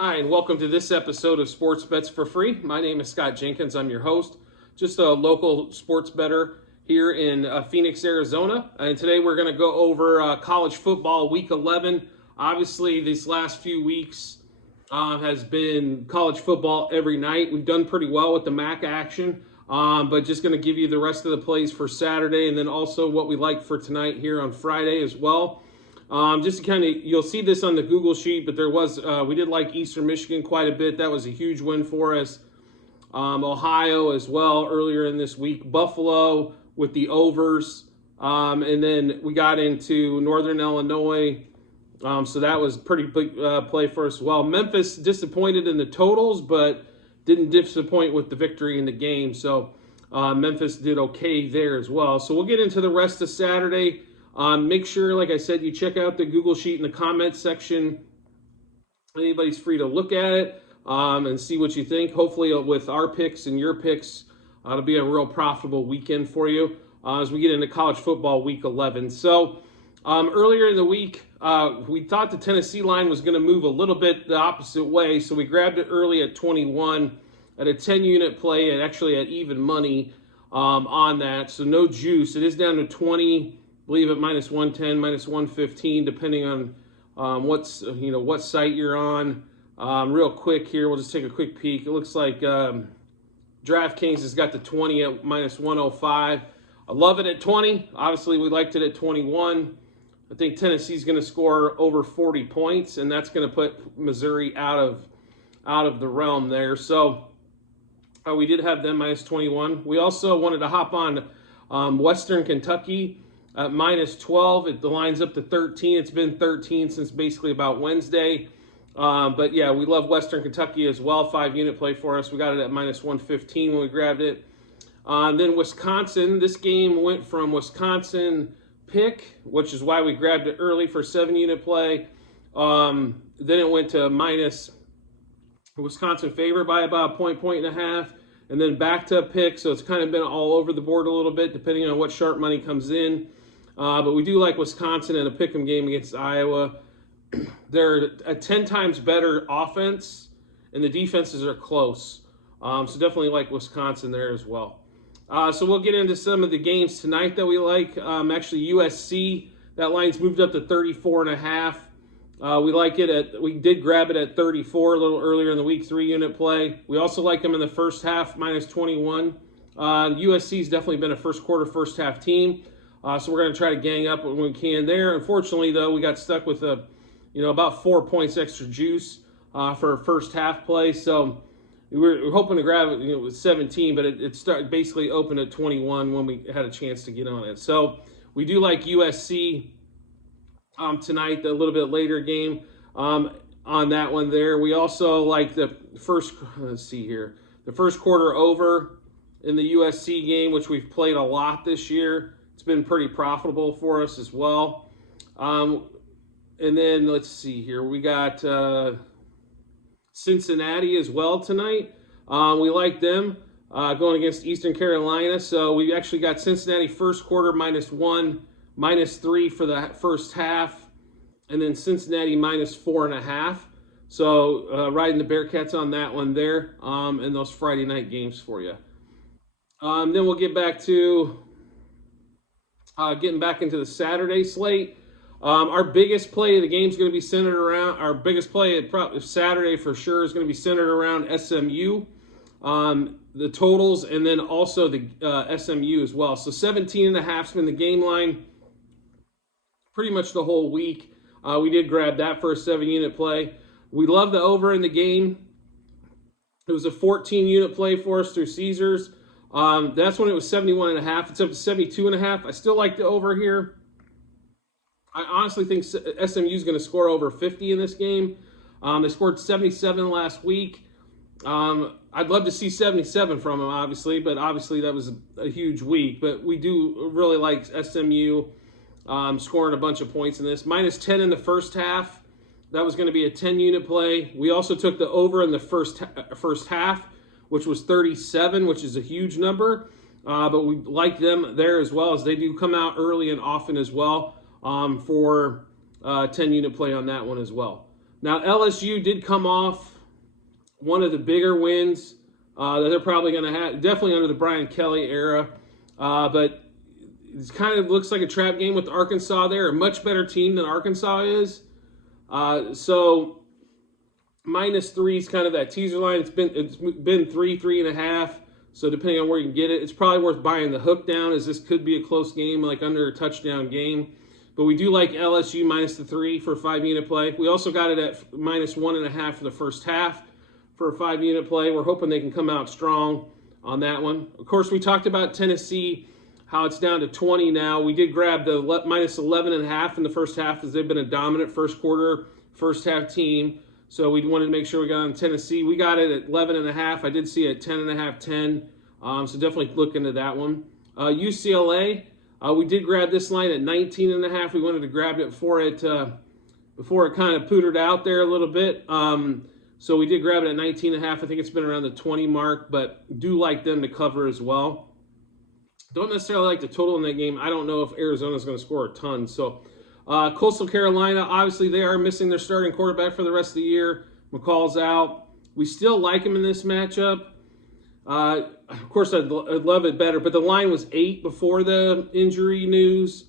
Hi, and welcome to this episode of Sports Bets for Free. My name is Scott Jenkins. I'm your host, just a local sports bettor here in Phoenix, Arizona. And today we're going to go over college football week 11. Obviously, these last few weeks has been college football every night. We've done pretty well with the MAC action, but just going to give you the rest of the plays for Saturday and then also what we like for tonight here on Friday as well. Just to kind of, you'll see this on the Google sheet, but we did like Eastern Michigan quite a bit. That was a huge win for us. Ohio as well earlier in this week. Buffalo with the overs. And then we got into Northern Illinois. So that was pretty big play for us as well. Memphis disappointed in the totals, but didn't disappoint with the victory in the game. So Memphis did okay there as well. So we'll get into the rest of Saturday. Make sure, like I said, you check out the Google Sheet in the comments section. Anybody's free to look at it and see what you think. Hopefully with our picks and your picks, it'll be a real profitable weekend for you as we get into college football week 11. So earlier in the week, we thought the Tennessee line was going to move a little bit the opposite way. So we grabbed it early at 21 at a 10-unit play and actually at even money on that. So no juice. It is down to 20. Believe it, minus 110, minus 115, depending on what site you're on. Real quick here, we'll just take a quick peek. It looks like DraftKings has got the 20 at minus 105. I love it at 20. Obviously, we liked it at 21. I think Tennessee's going to score over 40 points, and that's going to put Missouri out of the realm there. So we did have them minus 21. We also wanted to hop on Western Kentucky. Minus 12, the line's up to 13. It's been 13 since basically about Wednesday. But yeah, we love Western Kentucky as well. 5-unit play for us. We got it at minus 115 when we grabbed it. Then Wisconsin. This game went from Wisconsin pick, which is why we grabbed it early for 7-unit play. Then it went to minus Wisconsin favor by about a point and a half. And then back to a pick. So it's kind of been all over the board a little bit depending on what sharp money comes in. But we do like Wisconsin in a pick'em game against Iowa. They're a 10 times better offense, and the defenses are close. So definitely like Wisconsin there as well. So we'll get into some of the games tonight that we like. Actually, USC, that line's moved up to 34.5. We like it we did grab it at 34 a little earlier in the week, 3-unit play. We also like them in the first half, minus 21. USC's definitely been a first quarter, first half team. So we're going to try to gang up when we can there. Unfortunately, though, we got stuck with about 4 points extra juice for a first half play. So we were hoping to grab it, with 17, but it started basically opened at 21 when we had a chance to get on it. So we do like USC tonight, a little bit later game on that one there. We also like the first quarter over in the USC game, which we've played a lot this year. It's been pretty profitable for us as well. And then let's see here. We got Cincinnati as well tonight. We like them going against Eastern Carolina. So we actually got Cincinnati first quarter minus 1, minus 3 for the first half. And then Cincinnati minus 4.5. So riding the Bearcats on that one there and those Friday night games for you. Then we'll get back to getting back into the Saturday slate. Our biggest play of the game is going to be centered around, our biggest play at Saturday for sure is going to be centered around SMU, the totals, and then also the SMU as well. So 17.5 has been the game line pretty much the whole week. We did grab that for a 7-unit play. We love the over in the game. It was a 14-unit play for us through Caesars. That's when it was 71.5. It's up to 72.5. I still like the over here. I honestly think SMU is going to score over 50 in this game. They scored 77 last week. I'd love to see 77 from them, obviously, but obviously that was a huge week. But we do really like SMU scoring a bunch of points in this. Minus 10 in the first half. That was going to be a 10-unit play. We also took the over in the first half, which was 37, which is a huge number. But we like them there as well, as they do come out early and often as well for 10-unit play on that one as well. Now, LSU did come off one of the bigger wins that they're probably going to have, definitely under the Brian Kelly era. But it kind of looks like a trap game with Arkansas there, a much better team than Arkansas is. So -3 is kind of that teaser line. It's been 3.5. So depending on where you can get it, it's probably worth buying the hook down, as this could be a close game, like under a touchdown game. But we do like LSU -3 for a 5-unit play. We also got it at -1.5 for the first half for a 5-unit play. We're hoping they can come out strong on that one. Of course, we talked about Tennessee, how it's down to 20 now. We did grab the -11.5 in the first half, as they've been a dominant first quarter, first half team. So we wanted to make sure we got on Tennessee. We got it at 11.5. I did see it at 10.5, 10. So definitely look into that one. UCLA, we did grab this line at 19.5. We wanted to grab it before it kind of pootered out there a little bit. So we did grab it at 19.5. I think it's been around the 20 mark, but do like them to cover as well. Don't necessarily like the total in that game. I don't know if Arizona's going to score a ton. So Coastal Carolina, obviously they are missing their starting quarterback for the rest of the year. McCall's out. We still like him in this matchup. Of course, I'd love it better, but the line was 8 before the injury news.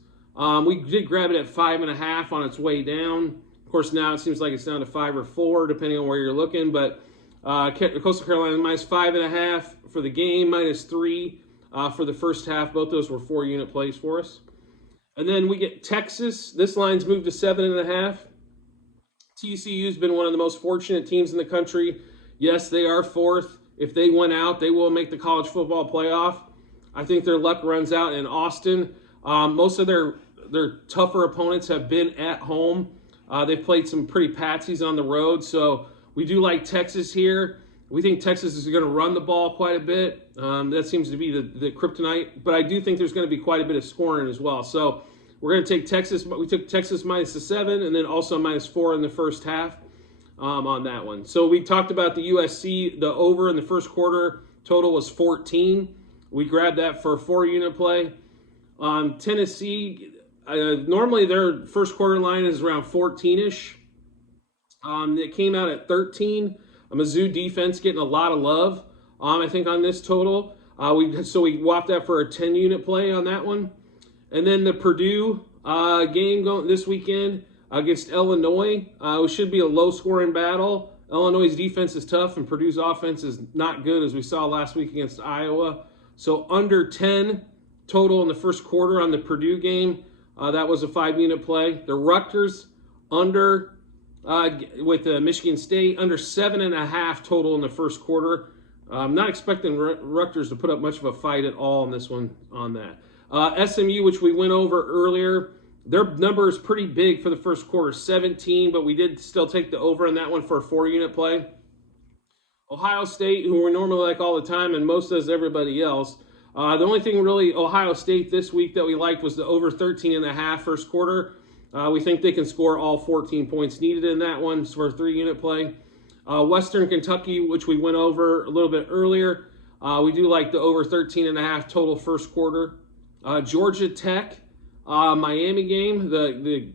We did grab it at 5.5 on its way down. Of course, now it seems like it's down to 5 or 4, depending on where you're looking. But Coastal Carolina -5.5 for the game, -3 for the first half. Both those were 4-unit plays for us. And then we get Texas. This line's moved to 7.5. TCU's been one of the most fortunate teams in the country. Yes, they are 4th. If they win out, they will make the college football playoff. I think their luck runs out in Austin. Most of their tougher opponents have been at home. They've played some pretty patsies on the road, so we do like Texas here. We think Texas is going to run the ball quite a bit. That seems to be the kryptonite, but I do think there's going to be quite a bit of scoring as well. So we're going to take Texas. We took Texas -7 and then also -4 in the first half on that one. So we talked about the USC, the over in the first quarter total was 14. We grabbed that for a 4-unit play. Tennessee, normally their first quarter line is around 14-ish. It came out at 13. A Mizzou defense getting a lot of love, I think, on this total. So we whopped that for a 10-unit play on that one. And then the Purdue game going this weekend against Illinois. It should be a low-scoring battle. Illinois' defense is tough, and Purdue's offense is not good, as we saw last week against Iowa. So under 10 total in the first quarter on the Purdue game. That was a 5-unit play. The Rutgers under with Michigan State, under 7.5 total in the first quarter. I'm not expecting Rutgers to put up much of a fight at all in this one on that. SMU, which we went over earlier, their number is pretty big for the first quarter, 17, but we did still take the over on that one for a 4-unit play. Ohio State, who we're normally like all the time, and most as everybody else. The only thing really Ohio State this week that we liked was the over 13.5 first quarter. We think they can score all 14 points needed in that one for a 3-unit play. Western Kentucky, which we went over a little bit earlier, we do like the over 13.5 total first quarter. Georgia Tech, Miami game, the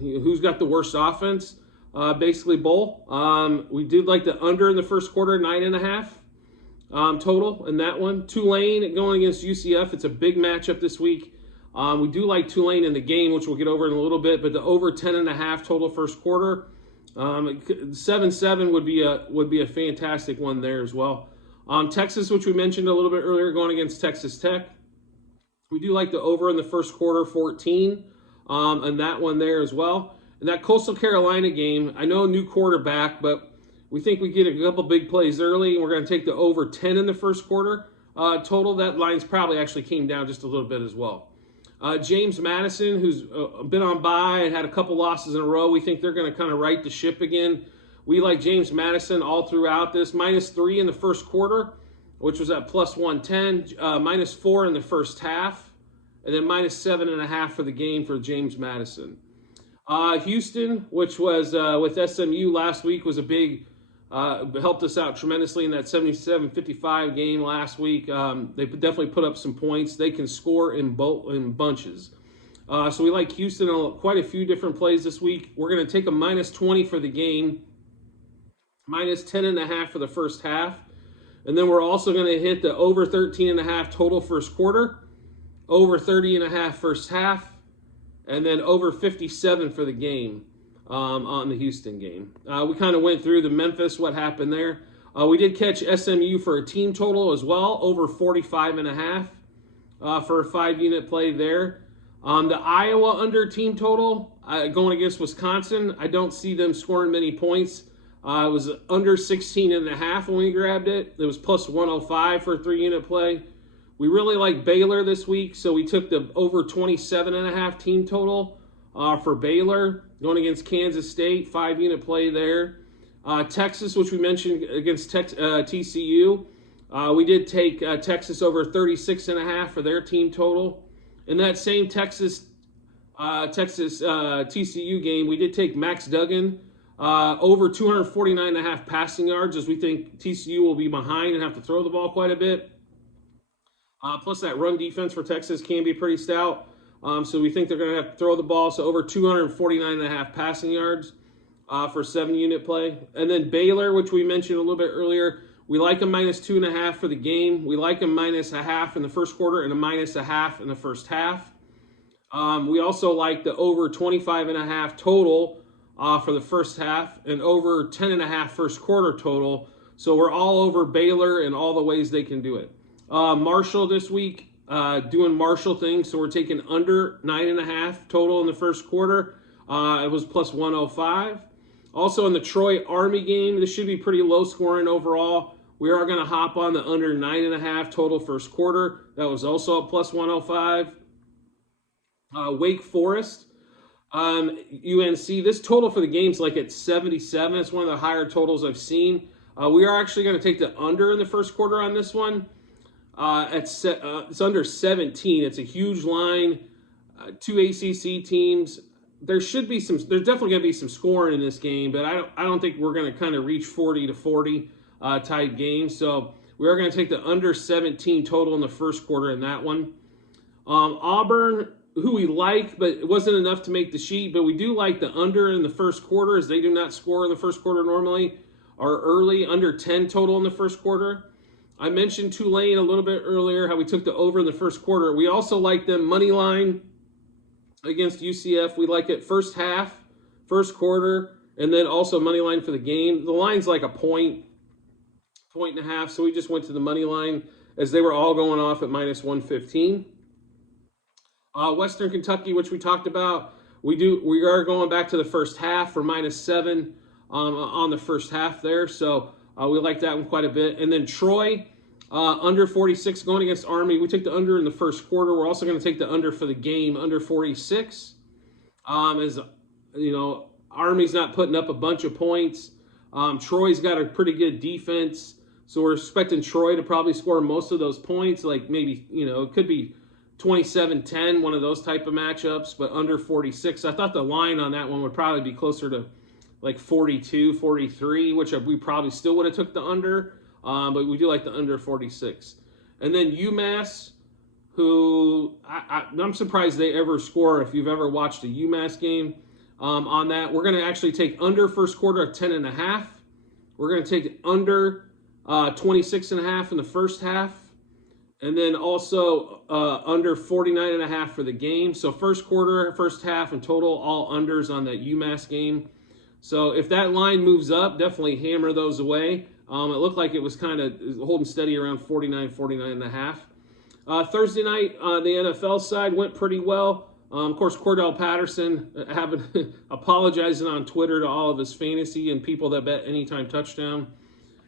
who's got the worst offense, basically bowl. We did like the under in the first quarter, 9.5 total in that one. Tulane going against UCF. It's a big matchup this week. We do like Tulane in the game, which we'll get over in a little bit, but the over 10.5 total first quarter. 7-7 would be a fantastic one there as well. Texas, which we mentioned a little bit earlier, going against Texas Tech. We do like the over in the first quarter, 14, and that one there as well. And that Coastal Carolina game, I know a new quarterback, but we think we get a couple big plays early, and we're going to take the over 10 in the first quarter total. That line's probably actually came down just a little bit as well. James Madison, who's been on bye and had a couple losses in a row, we think they're going to kind of right the ship again. We like James Madison all throughout this. -3 in the first quarter, which was at +110. -4 in the first half. And then -7.5 for the game for James Madison. Houston, which was with SMU last week, was a big, helped us out tremendously in that 77-55 game last week. They definitely put up some points. They can score in bunches. So we like Houston on quite a few different plays this week. We're going to take a -20 for the game. minus 10.5 for the first half. And then we're also going to hit the over 13.5 total first quarter, over 30.5 first half, and then over 57 for the game on the Houston game. We kind of went through the Memphis, what happened there. We did catch SMU for a team total as well, over 45.5 for a 5-unit play there. The Iowa under team total going against Wisconsin, I don't see them scoring many points. It was under 16.5 when we grabbed it. It was plus 105 for a 3-unit play. We really like Baylor this week, so we took the over 27.5 team total for Baylor going against Kansas State, 5-unit play there. Texas, which we mentioned against TCU, we did take Texas over 36.5 for their team total. In that same Texas TCU game, we did take Max Duggan over 249.5 passing yards, as we think TCU will be behind and have to throw the ball quite a bit. Plus that run defense for Texas can be pretty stout. So we think they're going to have to throw the ball. So over 249.5 passing yards for 7-unit play. And then Baylor, which we mentioned a little bit earlier, we like them minus 2.5 for the game. We like them minus 0.5 in the first quarter and a minus 0.5 in the first half. We also like the over 25.5 total for the first half and over 10.5 first quarter total. So we're all over Baylor and all the ways they can do it. Marshall this week, doing Marshall things. So we're taking under 9.5 total in the first quarter. It was plus 105. Also in the Troy Army game, this should be pretty low scoring overall. We are going to hop on the under 9.5 total first quarter. That was also a plus 105. Wake Forest, UNC. This total for the game's like at 77. It's one of the higher totals I've seen. We are actually going to take the under in the first quarter on this one. It's under 17. It's a huge line. 2 ACC teams. There's definitely going to be some scoring in this game, but I don't think we're going to kind of reach 40-40 type game. So we are going to take the under 17 total in the first quarter in that one. Auburn, who we like, but it wasn't enough to make the sheet, but we do like the under in the first quarter, as they do not score in the first quarter normally, or early, under 10 total in the first quarter. I mentioned Tulane a little bit earlier, how we took the over in the first quarter. We also like them money line against UCF. We like it first half, first quarter, and then also money line for the game. The line's like a point and a half, so we just went to the money line as they were all going off at minus 115. Western Kentucky, which we talked about, we are going back to the first half for minus 7 on the first half there, so we like that one quite a bit. And then Troy, under 46 going against Army. We took the under in the first quarter. We're also going to take the under for the game, under 46. As you know, Army's not putting up a bunch of points. Troy's got a pretty good defense, so we're expecting Troy to probably score most of those points. Like maybe, it could be 27-10, one of those type of matchups, but under 46. I thought the line on that one would probably be closer to like 42, 43, which we probably still would have took the under, but we do like the under 46. And then UMass, who I'm surprised they ever score if you've ever watched a UMass game on that. We're going to actually take under first quarter of 10.5. We're going to take under 26.5 in the first half. And then also under 49.5 for the game. So first quarter, first half, and total, all unders on that UMass game. So if that line moves up, definitely hammer those away. It looked like it was kind of holding steady around 49.5. Thursday night on the NFL side went pretty well. Of course, Cordell Patterson apologizing on Twitter to all of his fantasy and people that bet anytime touchdown.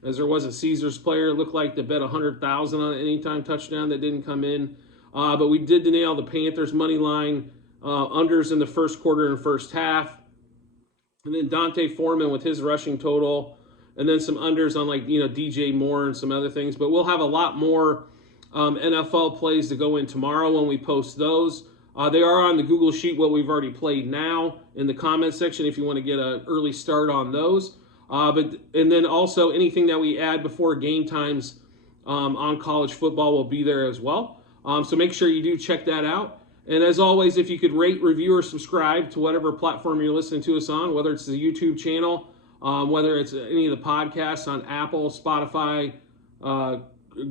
As there was a Caesars player, it looked like they bet $100,000 on an anytime touchdown that didn't come in. But we did nail the Panthers money line, unders in the first quarter and first half. And then Dante Foreman with his rushing total. And then some unders on DJ Moore and some other things. But we'll have a lot more NFL plays to go in tomorrow when we post those. They are on the Google Sheet, what we've already played now in the comment section if you want to get an early start on those. And then also anything that we add before game times on college football will be there as well. So make sure you do check that out. And as always, if you could rate, review, or subscribe to whatever platform you're listening to us on, whether it's the YouTube channel whether it's any of the podcasts on Apple, Spotify,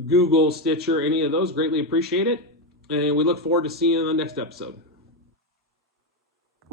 Google, Stitcher, any of those. Greatly appreciate it. And we look forward to seeing you in the next episode.